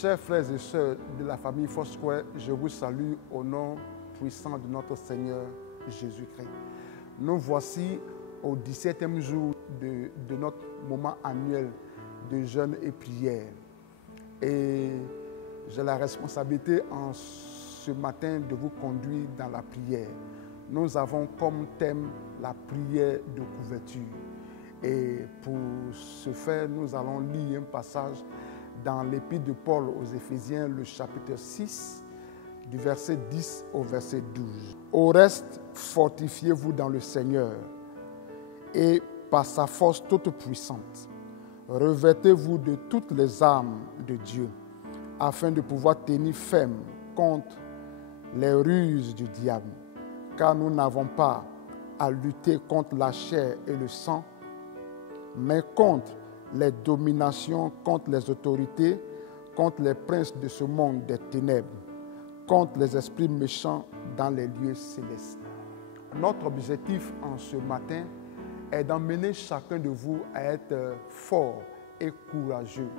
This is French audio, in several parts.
Chers frères et sœurs de la famille Foursquare, je vous salue au nom puissant de notre Seigneur Jésus-Christ. Nous voici au 17e jour de notre moment annuel de jeûne et prière. Et j'ai la responsabilité en ce matin de vous conduire dans la prière. Nous avons comme thème la prière de couverture. Et pour ce faire, nous allons lire un passage dans l'épître de Paul aux Éphésiens, le chapitre 6, du verset 10 au verset 12. Au reste, fortifiez-vous dans le Seigneur et par sa force toute puissante. Revêtez-vous de toutes les armes de Dieu, afin de pouvoir tenir ferme contre les ruses du diable. Car nous n'avons pas à lutter contre la chair et le sang, mais contre les dominations, contre les autorités, contre les princes de ce monde des ténèbres, contre les esprits méchants dans les lieux célestes. Notre objectif en ce matin est d'emmener chacun de vous à être fort et courageux,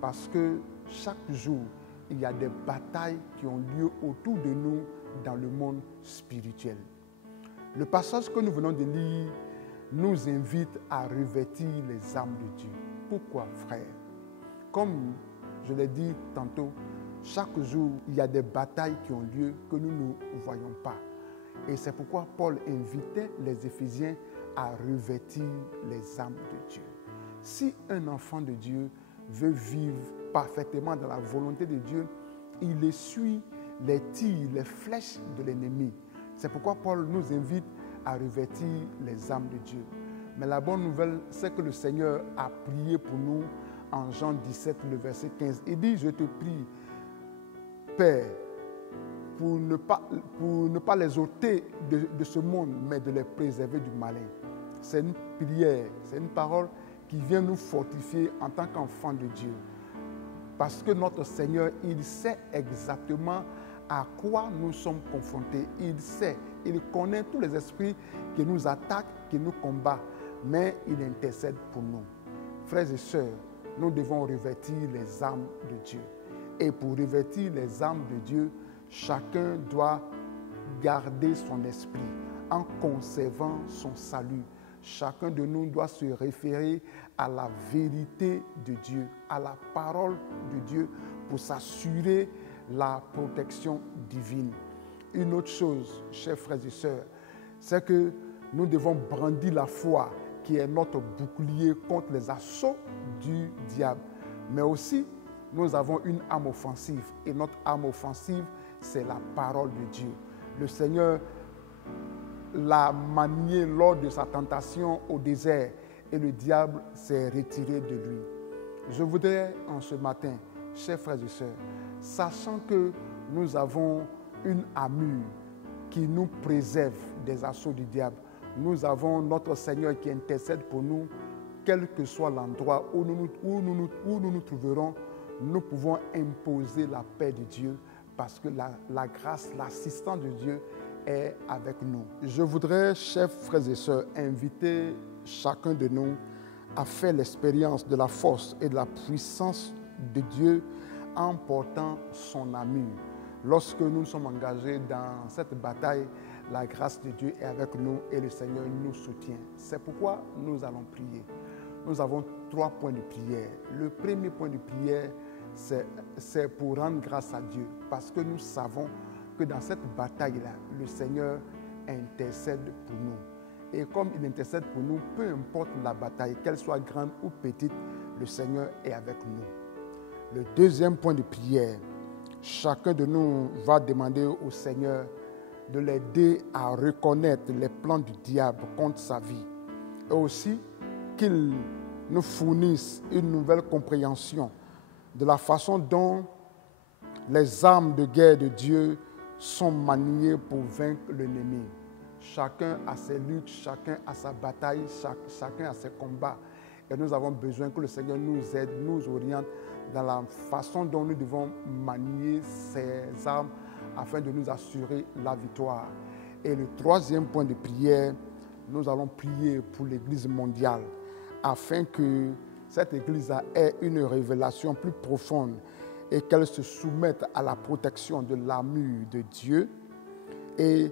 parce que chaque jour, il y a des batailles qui ont lieu autour de nous dans le monde spirituel. Le passage que nous venons de lire nous invite à revêtir les armes de Dieu. Pourquoi, frère? Comme je l'ai dit tantôt, chaque jour, il y a des batailles qui ont lieu que nous ne voyons pas. Et c'est pourquoi Paul invitait les Éphésiens à revêtir les armes de Dieu. Si un enfant de Dieu veut vivre parfaitement dans la volonté de Dieu, il essuie les tirs, les flèches de l'ennemi. C'est pourquoi Paul nous invite à revêtir les armes de Dieu. Mais la bonne nouvelle, c'est que le Seigneur a prié pour nous en Jean 17, le verset 15. Il dit, je te prie, Père, pour ne pas les ôter de ce monde, mais de les préserver du malin. C'est une prière, c'est une parole qui vient nous fortifier en tant qu'enfants de Dieu. Parce que notre Seigneur, il sait exactement à quoi nous sommes confrontés. Il sait, il connaît tous les esprits qui nous attaquent, qui nous combattent, mais il intercède pour nous. Frères et sœurs, nous devons revêtir les armes de Dieu. Et pour revêtir les armes de Dieu, chacun doit garder son esprit en conservant son salut. Chacun de nous doit se référer à la vérité de Dieu, à la parole de Dieu pour s'assurer la protection divine. Une autre chose, chers frères et sœurs, c'est que nous devons brandir la foi qui est notre bouclier contre les assauts du diable. Mais aussi, nous avons une arme offensive et notre arme offensive, c'est la parole de Dieu. Le Seigneur l'a manié lors de sa tentation au désert et le diable s'est retiré de lui. Je voudrais en ce matin, chers frères et sœurs, sachant que nous avons une armure qui nous préserve des assauts du diable, nous avons notre Seigneur qui intercède pour nous, quel que soit l'endroit où nous nous trouverons, nous pouvons imposer la paix de Dieu parce que la grâce, l'assistance de Dieu est avec nous. Je voudrais, chers frères et sœurs, inviter chacun de nous à faire l'expérience de la force et de la puissance de Dieu en portant son armure. Lorsque nous sommes engagés dans cette bataille, la grâce de Dieu est avec nous et le Seigneur nous soutient. C'est pourquoi nous allons prier. Nous avons 3 points de prière. Le premier point de prière, c'est pour rendre grâce à Dieu, parce que nous savons que dans cette bataille-là, le Seigneur intercède pour nous. Et comme il intercède pour nous, peu importe la bataille, qu'elle soit grande ou petite, le Seigneur est avec nous. Le deuxième point de prière, chacun de nous va demander au Seigneur de l'aider à reconnaître les plans du diable contre sa vie. Et aussi qu'il nous fournisse une nouvelle compréhension de la façon dont les armes de guerre de Dieu sont maniées pour vaincre l'ennemi. Chacun a ses luttes, chacun a sa bataille, chacun a ses combats. Et nous avons besoin que le Seigneur nous aide, nous oriente dans la façon dont nous devons manier ces armes afin de nous assurer la victoire. Et le troisième point de prière, nous allons prier pour l'Église mondiale afin que cette Église ait une révélation plus profonde et qu'elles se soumettent à la protection de l'armure de Dieu et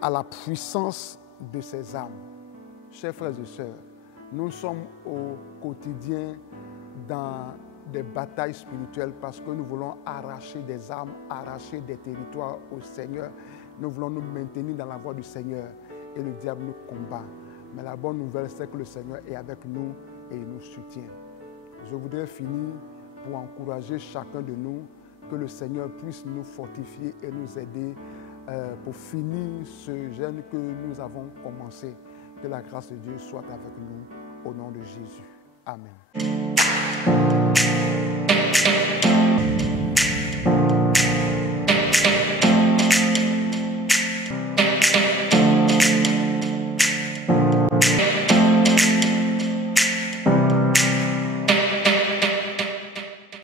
à la puissance de ses armes. Chers frères et sœurs, nous sommes au quotidien dans des batailles spirituelles parce que nous voulons arracher des armes, arracher des territoires au Seigneur. Nous voulons nous maintenir dans la voie du Seigneur et le diable nous combat. Mais la bonne nouvelle, c'est que le Seigneur est avec nous et il nous soutient. Je voudrais finir pour encourager chacun de nous que le Seigneur puisse nous fortifier et nous aider pour finir ce jeûne que nous avons commencé. Que la grâce de Dieu soit avec nous au nom de Jésus. Amen.